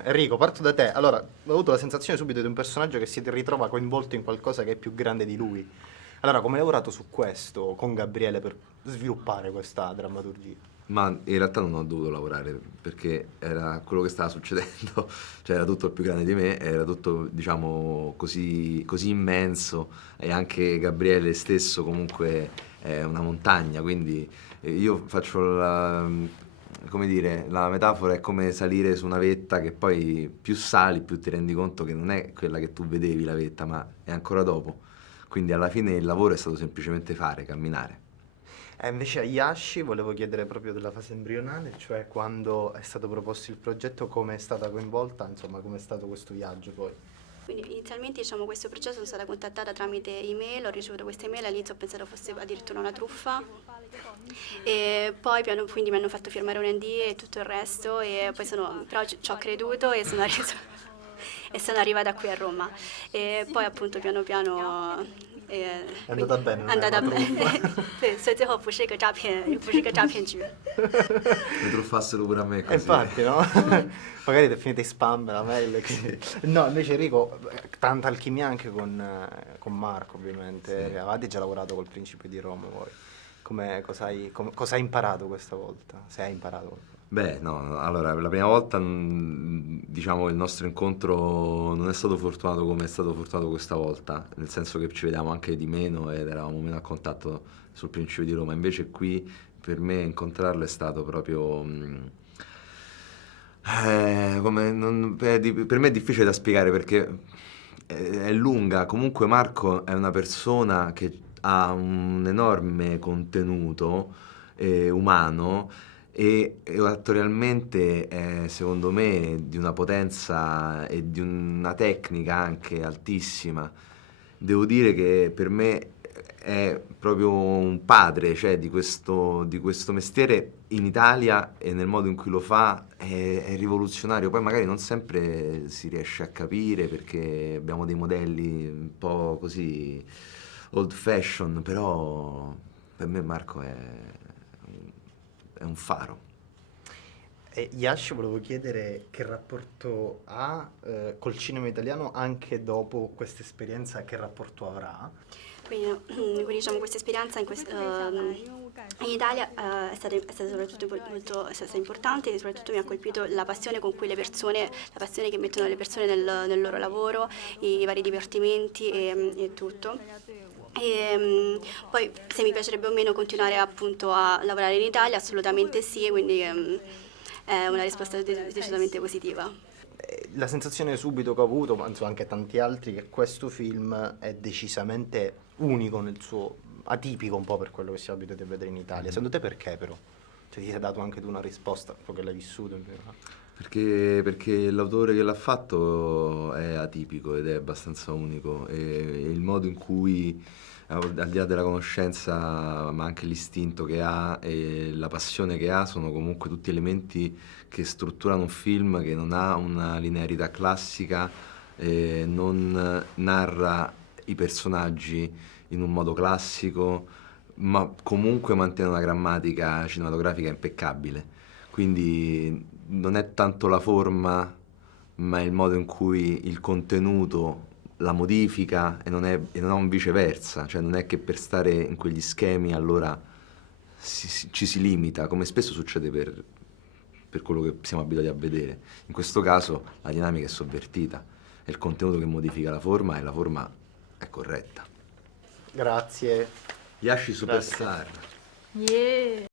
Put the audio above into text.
Enrico, parto da te. Allora, ho avuto la sensazione subito di un personaggio che si ritrova coinvolto in qualcosa che è più grande di lui. Allora, come hai lavorato su questo con Gabriele per sviluppare questa drammaturgia? Ma in realtà non ho dovuto lavorare perché era quello che stava succedendo, cioè era tutto più grande di me, era tutto diciamo così immenso e anche Gabriele stesso comunque è una montagna, quindi io faccio come dire, la metafora è come salire su una vetta che poi più sali più ti rendi conto che non è quella che tu vedevi la vetta, ma è ancora dopo. Quindi alla fine il lavoro è stato semplicemente fare, camminare. E invece a Yashi volevo chiedere proprio della fase embrionale, cioè quando è stato proposto il progetto, come è stata coinvolta, insomma, come è stato questo viaggio poi. Quindi inizialmente diciamo, questo processo sono stata contattata tramite email, ho ricevuto questa email, all'inizio ho pensato fosse addirittura una truffa e poi quindi mi hanno fatto firmare un NDA e tutto il resto e poi però ci ho creduto e e sono arrivata qui a Roma e poi appunto piano piano È andata bene, non è una truffa. 对，所以最后不是一个诈骗，不是一个诈骗局。Mi truffassero pure a me così. Infatti, no? Magari ti è finita in spam la mail. No, invece Enrico, tanta alchimia anche con Marco, ovviamente. Sì. Avete già lavorato col Principe di Roma voi. Cosa hai imparato questa volta? Se hai imparato. Beh, no, allora, la prima volta, diciamo, il nostro incontro non è stato fortunato come è stato fortunato questa volta, nel senso che ci vediamo anche di meno ed eravamo meno a contatto sul Principe di Roma. Invece qui, per me, incontrarlo è stato proprio... per me è difficile da spiegare perché è lunga. Comunque Marco è una persona che ha un enorme contenuto umano e attorialmente è secondo me di una potenza e di una tecnica anche altissima. Devo dire che per me è proprio un padre, cioè di questo mestiere in Italia e nel modo in cui lo fa è rivoluzionario. Poi magari non sempre si riesce a capire perché abbiamo dei modelli un po' così old fashion, però per me Marco è un faro. E Yash, volevo chiedere che rapporto ha col cinema italiano anche dopo questa esperienza, che rapporto avrà? Quindi diciamo questa esperienza in Italia è stata soprattutto è stata importante e soprattutto mi ha colpito la passione con cui la passione che mettono le persone nel loro lavoro, i vari divertimenti e tutto. Poi se mi piacerebbe o meno continuare appunto a lavorare in Italia, assolutamente sì, quindi è una risposta decisamente positiva. La sensazione subito che ho avuto, ma insomma anche tanti altri, che questo film è decisamente unico nel suo, atipico un po' per quello che siamo abituati a vedere in Italia. Secondo te perché però? Cioè ti sei dato anche tu una risposta, proprio che l'hai vissuto in prima. Perché l'autore che l'ha fatto è atipico ed è abbastanza unico e il modo in cui, al di là della conoscenza, ma anche l'istinto che ha e la passione che ha, sono comunque tutti elementi che strutturano un film che non ha una linearità classica, non narra i personaggi in un modo classico, ma comunque mantiene una grammatica cinematografica impeccabile. Quindi non è tanto la forma, ma è il modo in cui il contenuto la modifica e non viceversa. Cioè non è che per stare in quegli schemi allora ci si limita, come spesso succede per quello che siamo abituati a vedere. In questo caso la dinamica è sovvertita, è il contenuto che modifica la forma e la forma è corretta. Grazie. Yashi Superstar. Yeah.